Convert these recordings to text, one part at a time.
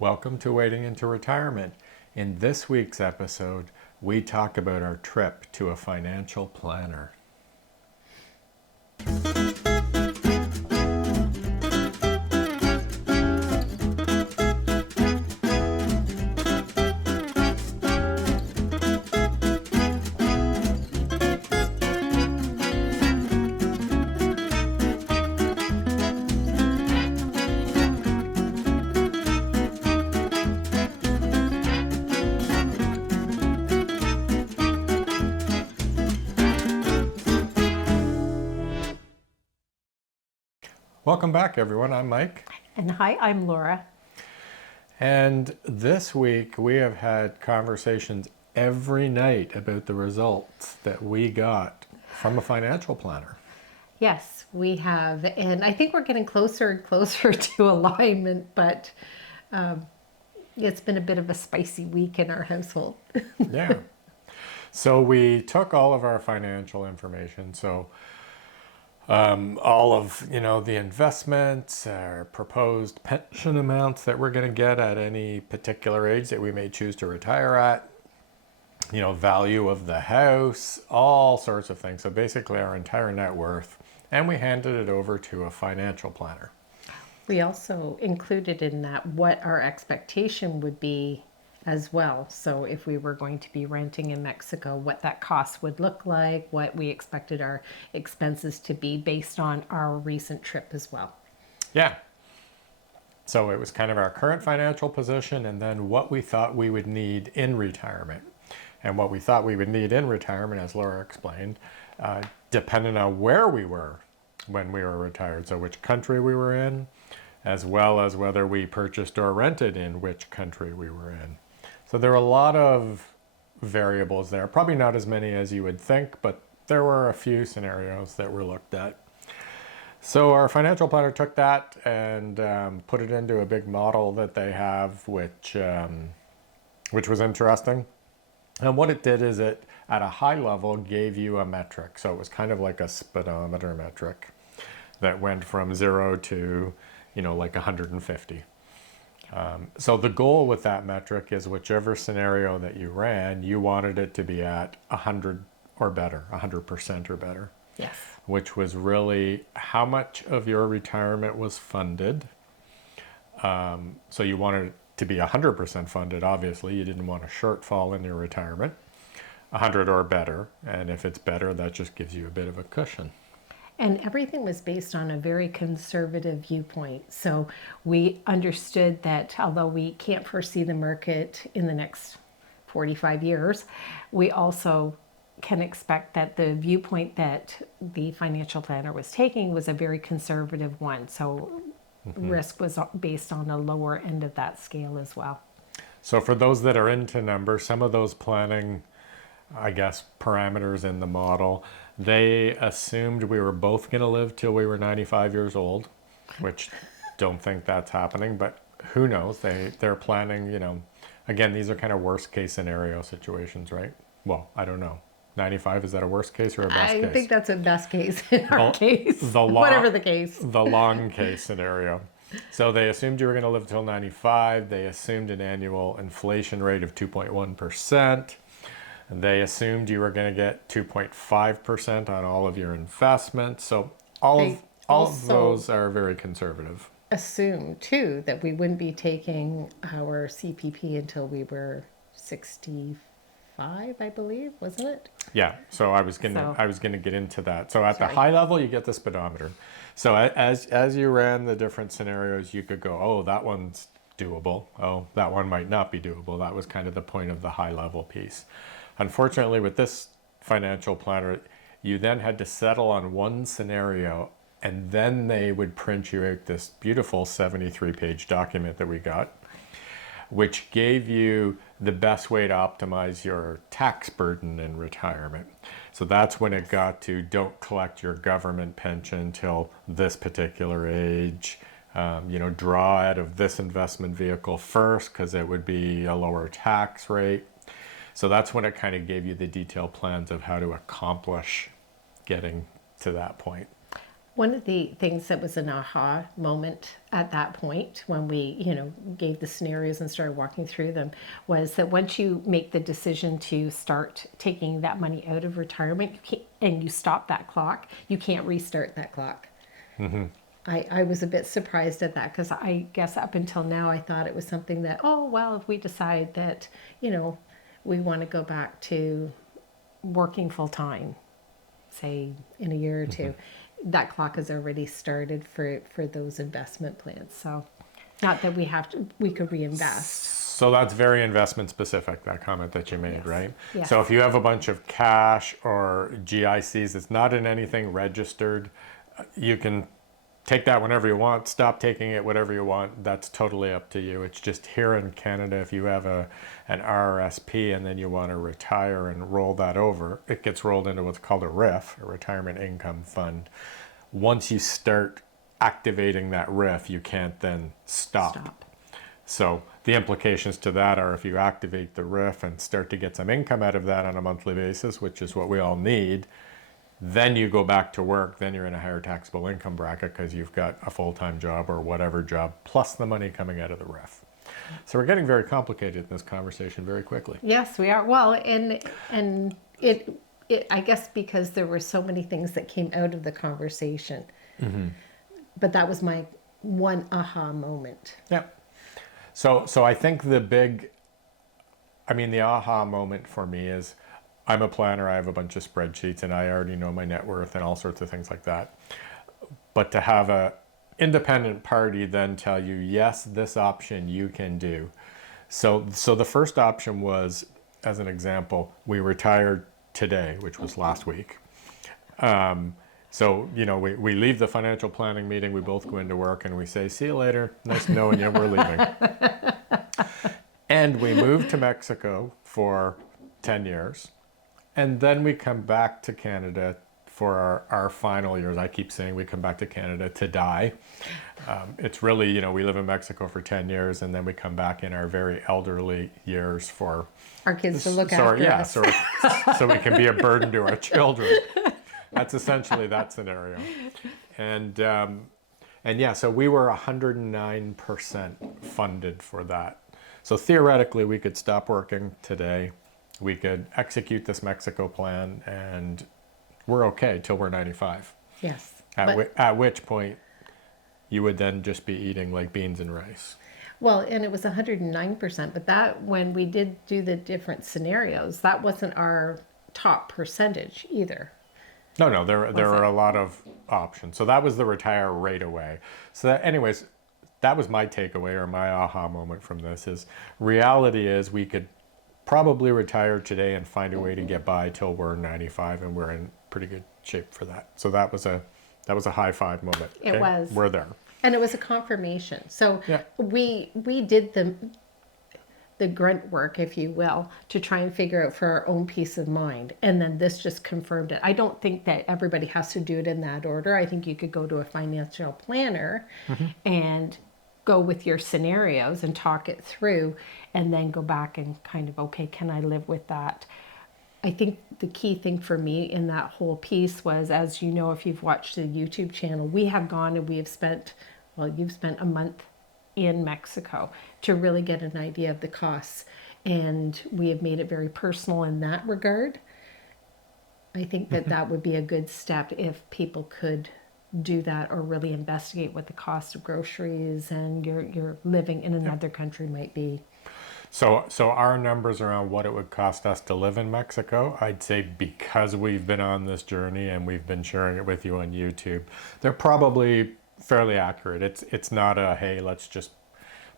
Welcome to Wading into Retirement. In this week's episode, we talk about our trip to a financial planner. Welcome back, everyone. I'm Mike. And hi, I'm Laura. And this week, we have had conversations every night about the results that we got from a financial planner. Yes, we have. And I think we're getting closer and closer to alignment, but it's been a bit of a spicy week in our household. Yeah. So we took all of our financial information. So all of the investments, our proposed pension amounts that we're going to get at any particular age that we may choose to retire at, value of the house, all sorts of things. So basically our entire net worth, and we handed it over to a financial planner. We also included in that what our expectation would be as well. So if we were going to be renting in Mexico, what that cost would look like, what we expected our expenses to be based on our recent trip as well. Yeah. So it was kind of our current financial position and then what we thought we would need in retirement. And what we thought we would need in retirement, as Laura explained, depending on where we were when we were retired. So which country we were in, as well as whether we purchased or rented in which country we were in. So there were a lot of variables there, probably not as many as you would think, but there were a few scenarios that were looked at. So our financial planner took that and put it into a big model that they have, which was interesting. And what it did is it, at a high level, gave you a metric. So it was kind of like a speedometer metric that went from 0 to, like 150. So the goal with that metric is whichever scenario that you ran, you wanted it to be at 100 or better, 100% or better. Yes. Which was really how much of your retirement was funded. So you wanted it to be 100% funded, obviously. You didn't want a shortfall in your retirement. 100 or better. And if it's better, that just gives you a bit of a cushion. And everything was based on a very conservative viewpoint. So we understood that although we can't foresee the market in the next 45 years, we also can expect that the viewpoint that the financial planner was taking was a very conservative one. So risk was based on a lower end of that scale as well. So for those that are into numbers, some of those planning, parameters in the model, they assumed we were both going to live till we were 95 years old, which don't think that's happening, but who knows? They're planning, again, these are kind of worst case scenario situations, right? Well, I don't know. 95, is that a worst case or a best case? I think that's a best case in our case, whatever the case. The long case scenario. So they assumed you were going to live till 95. They assumed an annual inflation rate of 2.1%. And they assumed you were going to get 2.5% on all of your investments. So all of those are very conservative. Assume too that we wouldn't be taking our CPP until we were 65, I believe, wasn't it? Yeah. So I was gonna get into that. So at the high level, you get the speedometer. So as you ran the different scenarios, you could go, oh, that one's doable. Oh, that one might not be doable. That was kind of the point of the high level piece. Unfortunately, with this financial planner, you then had to settle on one scenario, and then they would print you out this beautiful 73-page document that we got, which gave you the best way to optimize your tax burden in retirement. So that's when it got to don't collect your government pension till this particular age, draw out of this investment vehicle first because it would be a lower tax rate. So that's when it kind of gave you the detailed plans of how to accomplish getting to that point. One of the things that was an aha moment at that point when we, gave the scenarios and started walking through them was that once you make the decision to start taking that money out of retirement, and you stop that clock, you can't restart that clock. I was a bit surprised at that because I guess up until now I thought it was something that, oh, well, if we decide that, we want to go back to working full time, say in a year or two, that clock has already started for those investment plans. So not that we could reinvest. So that's very investment specific, that comment that you made, Yes. right? Yes. So if you have a bunch of cash or GICs, it's not in anything registered, you can take that whenever you want, stop taking it whatever you want. That's totally up to you. It's just here in Canada, if you have an RRSP and then you want to retire and roll that over, it gets rolled into what's called a RIF, a retirement income fund. Once you start activating that RIF, you can't then stop. So the implications to that are if you activate the RIF and start to get some income out of that on a monthly basis, which is what we all need, then you go back to work, then you're in a higher taxable income bracket because you've got a full-time job or whatever job, plus the money coming out of the RIF. So we're getting very complicated in this conversation very quickly. Yes, we are. Well, and it I guess because there were so many things that came out of the conversation. But that was my one aha moment. Yeah. So I think the aha moment for me is I'm a planner, I have a bunch of spreadsheets, and I already know my net worth and all sorts of things like that. But to have a independent party then tell you, yes, this option you can do. So the first option was, as an example, we retired today, which was last week. So, we leave the financial planning meeting, we both go into work and we say, see you later, nice knowing you, we're leaving. And we move to Mexico for 10 years. And then we come back to Canada for our final years. I keep saying we come back to Canada to die. It's really, we live in Mexico for 10 years and then we come back in our very elderly years for Our kids to look after us. so we can be a burden to our children. That's essentially that scenario. And yeah, so we were 109% funded for that. So theoretically, we could stop working today. We could execute this Mexico plan and we're okay till we're 95. Yes. At which point you would then just be eating like beans and rice. Well, and it was 109%, but that when we did do the different scenarios, that wasn't our top percentage either. No, there are a lot of options. So that was the retire right away. So anyways, that was my takeaway or my aha moment from this is reality is we could probably retire today and find a way to get by till we're 95 and we're in pretty good shape for that. So that was a high five moment. It was. We're there. And it was a confirmation. So Yeah. we did the grunt work, if you will, to try and figure out for our own peace of mind. And then this just confirmed it. I don't think that everybody has to do it in that order. I think you could go to a financial planner and go with your scenarios and talk it through and then go back and kind of, okay, can I live with that? I think the key thing for me in that whole piece was, as you know, if you've watched the YouTube channel, we have gone and we have spent, well, you've spent a month in Mexico to really get an idea of the costs. And we have made it very personal in that regard. I think that that would be a good step if people could do that or really investigate what the cost of groceries and your living in another country might be. So our numbers around what it would cost us to live in Mexico, I'd say because we've been on this journey and we've been sharing it with you on YouTube, they're probably fairly accurate. It's not a, hey, let's just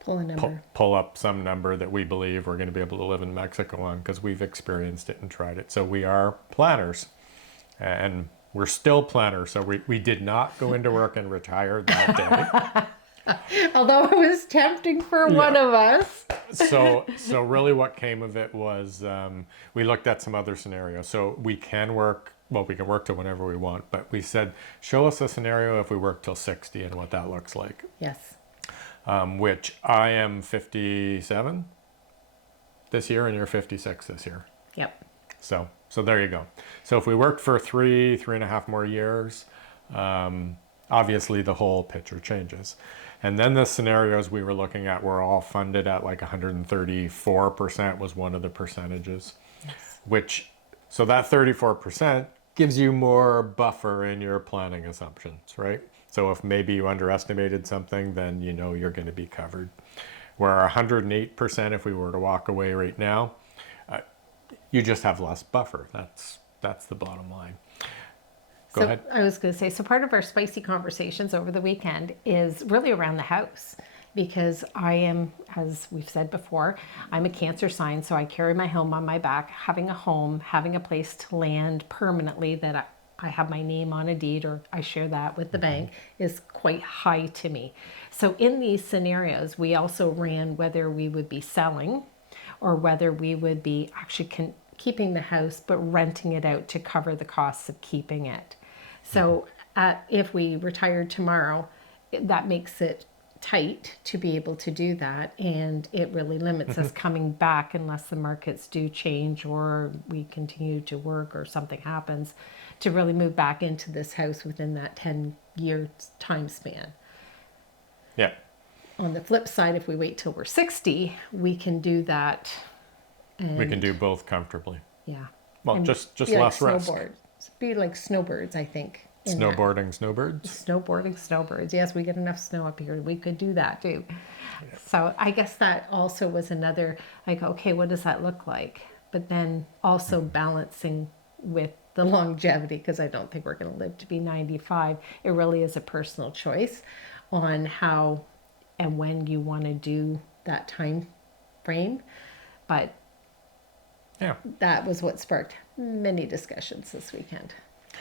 Pull a number. pull up some number that we believe we're going to be able to live in Mexico on because we've experienced it and tried it. So we are planners and we're still planners. So we did not go into work and retire that day. Although it was tempting for one of us. So really what came of it was we looked at some other scenarios. So we can work, well, we can work till whenever we want, but we said, show us a scenario if we work till 60 and what that looks like. Yes. Which I am 57 this year and you're 56 this year. Yep. So there you go. So if we worked for 3.5 more years, obviously the whole picture changes. And then the scenarios we were looking at were all funded at like 134% was one of the percentages, which, so that 34% gives you more buffer in your planning assumptions, right? So if maybe you underestimated something, then you know you're going to be covered. Where 108%, if we were to walk away right now, you just have less buffer. That's the bottom line. Go ahead. I was going to say, so part of our spicy conversations over the weekend is really around the house because I am, as we've said before, I'm a Cancer sign, so I carry my home on my back. Having a home, having a place to land permanently that I have my name on a deed or I share that with the bank is quite high to me. So in these scenarios, we also ran whether we would be selling or whether we would be actually keeping the house but renting it out to cover the costs of keeping it. So if we retired tomorrow, that makes it tight to be able to do that, and it really limits us coming back unless the markets do change or we continue to work or something happens to really move back into this house within that 10-year time span. Yeah. On the flip side, if we wait till we're 60, we can do that. And We can do both comfortably. yeah. Well, And just be less like risk. snowboards. Be like snowbirds, I think. in that. Snowboarding snowbirds. Snowboarding snowbirds. Yes, we get enough snow up here. We could do that too. So I guess that also was another, like, okay, what does that look like? But then also balancing with the longevity, because I don't think we're going to live to be 95. It really is a personal choice on how and when you want to do that time frame. But Yeah. that was what sparked many discussions this weekend.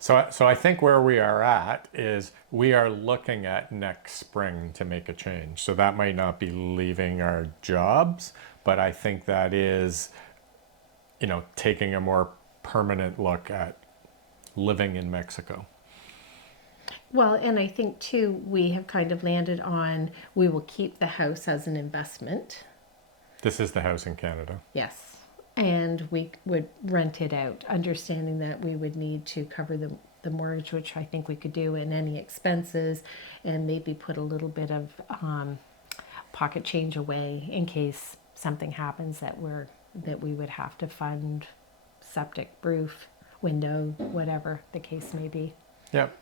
So I think where we are at is we are looking at next spring to make a change. So that might not be leaving our jobs, but I think that is, taking a more permanent look at living in Mexico. Well, and I think too, we have kind of landed on we will keep the house as an investment. This is the house in Canada. Yes. And we would rent it out, understanding that we would need to cover the mortgage, which I think we could do, and any expenses, and maybe put a little bit of pocket change away in case something happens that we would have to fund septic, roof, window, whatever the case may be. Yep.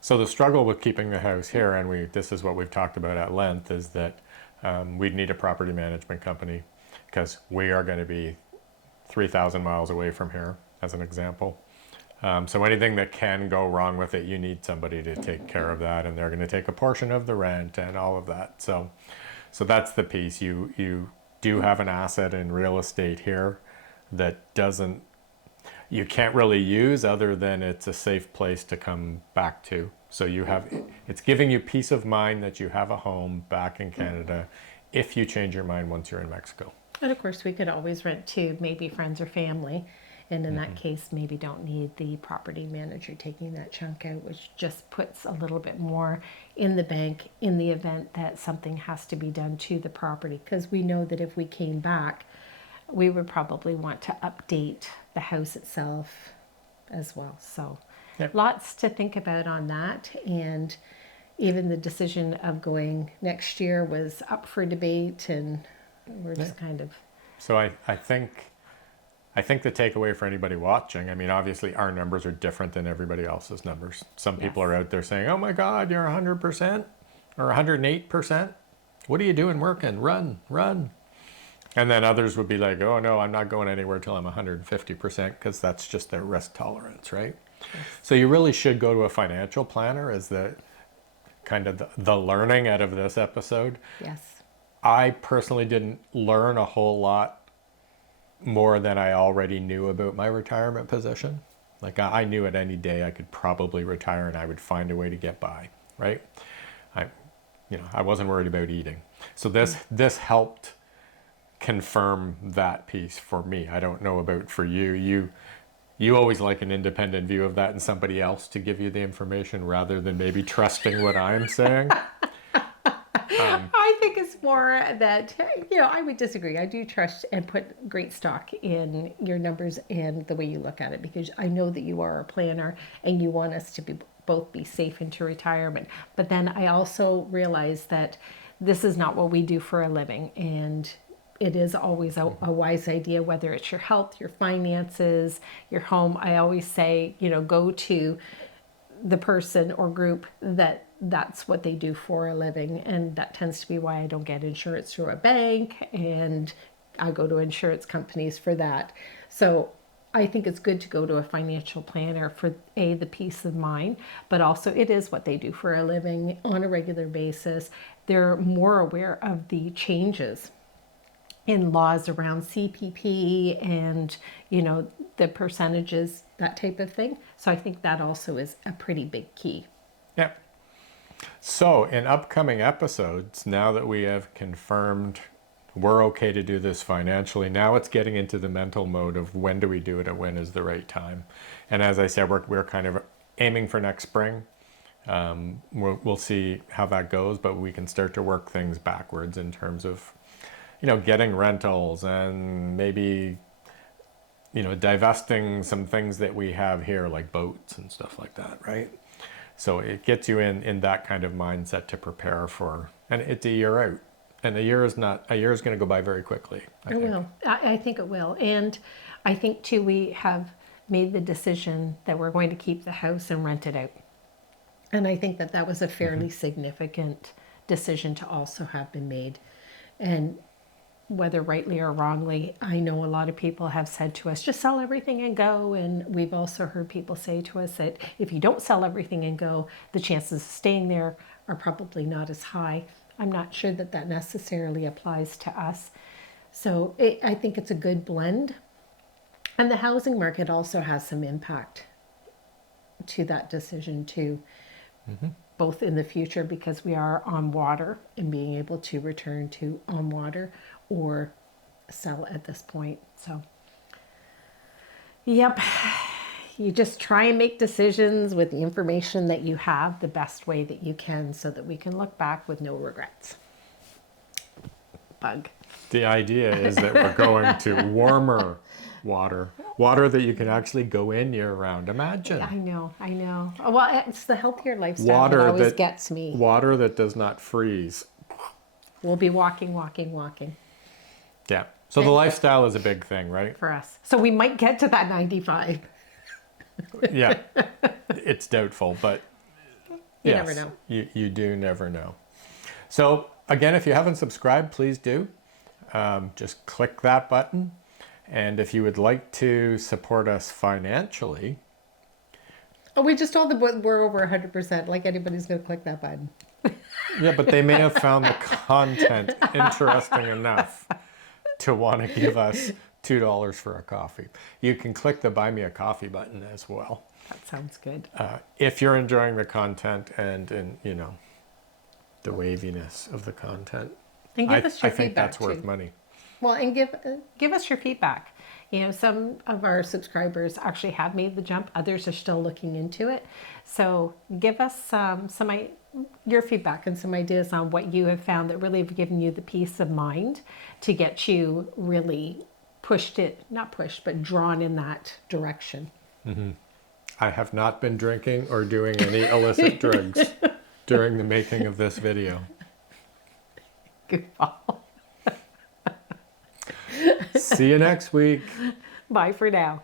So the struggle with keeping the house here, and this is what we've talked about at length, is that we'd need a property management company because we are going to be 3,000 miles away from here, as an example. So anything that can go wrong with it, you need somebody to take care of that, and they're going to take a portion of the rent and all of that. So that's the piece. You do have an asset in real estate here that you can't really use other than it's a safe place to come back to. So it's giving you peace of mind that you have a home back in Canada if you change your mind once you're in Mexico. And of course, we could always rent to maybe friends or family. And in that case, maybe don't need the property manager taking that chunk out, which just puts a little bit more in the bank in the event that something has to be done to the property. Because we know that if we came back, we would probably want to update the house itself as well. So Yep. Lots to think about on that. And even the decision of going next year was up for debate, and we're just kind of... So I think the takeaway for anybody watching, I mean, obviously our numbers are different than everybody else's numbers. Some people are out there saying, oh my God, you're 100% or 108%. What are you doing working? Run. And then others would be like, oh no, I'm not going anywhere till I'm 150% because that's just their risk tolerance, right? Yes. So you really should go to a financial planner as the kind of the learning out of this episode. Yes. I personally didn't learn a whole lot more than I already knew about my retirement position. Like I knew at any day I could probably retire and I would find a way to get by, right? I wasn't worried about eating. So this helped confirm that piece for me. I don't know about for you. You always like an independent view of that and somebody else to give you the information rather than maybe trusting what I'm saying. I think it's more that, I would disagree. I do trust and put great stock in your numbers and the way you look at it, because I know that you are a planner and you want us to be both be safe into retirement. But then I also realized that this is not what we do for a living, and it is always a wise idea, whether it's your health, your finances, your home. I always say, go to the person or group that's what they do for a living. And that tends to be why I don't get insurance through a bank, and I go to insurance companies for that. So I think it's good to go to a financial planner for the peace of mind, but also it is what they do for a living on a regular basis. They're more aware of the changes in laws around CPP and, the percentages, that type of thing. So I think that also is a pretty big key. Yeah. So in upcoming episodes, now that we have confirmed we're okay to do this financially, now it's getting into the mental mode of when do we do it and when is the right time. And as I said, we're kind of aiming for next spring. We'll see how that goes, but we can start to work things backwards in terms of, getting rentals and maybe, divesting some things that we have here, like boats and stuff like that, right? So it gets you in that kind of mindset to prepare for, and it's a year out. And a year is going to go by very quickly. It will. I think it will. And I think too, we have made the decision that we're going to keep the house and rent it out. And I think that was a fairly significant decision to also have been made. And whether rightly or wrongly, I know a lot of people have said to us, just sell everything and go. And we've also heard people say to us that if you don't sell everything and go, the chances of staying there are probably not as high. I'm not sure that necessarily applies to us. So I think it's a good blend. And the housing market also has some impact to that decision too, both in the future because we are on water and being able to return to on water or sell at this point. So, yep. You just try and make decisions with the information that you have the best way that you can so that we can look back with no regrets. Bug. The idea is that we're going to warmer water that you can actually go in year round. Imagine. I know. Well, it's the healthier lifestyle that always gets me. Water that does not freeze. We'll be walking. Yeah. So the lifestyle is a big thing, right? For us. So we might get to that 95. Yeah, it's doubtful, but you never know. You do never know. So again, if you haven't subscribed, please do. Just click that button. And if you would like to support us financially. Oh, we just told them we're over 100%, like anybody's going to click that button. Yeah, but they may have found the content interesting enough to want to give us $2 for a coffee. You can click the Buy Me a Coffee button as well. That sounds good. If you're enjoying the content and the waviness of the content, and give us your I think feedback that's worth too. money. Well, and give us your feedback. Some of our subscribers actually have made the jump. Others are still looking into it. So give us your feedback and some ideas on what you have found that really have given you the peace of mind to get you really drawn in that direction. Mm-hmm. I have not been drinking or doing any illicit drugs during the making of this video. Goodbye. See you next week. Bye for now.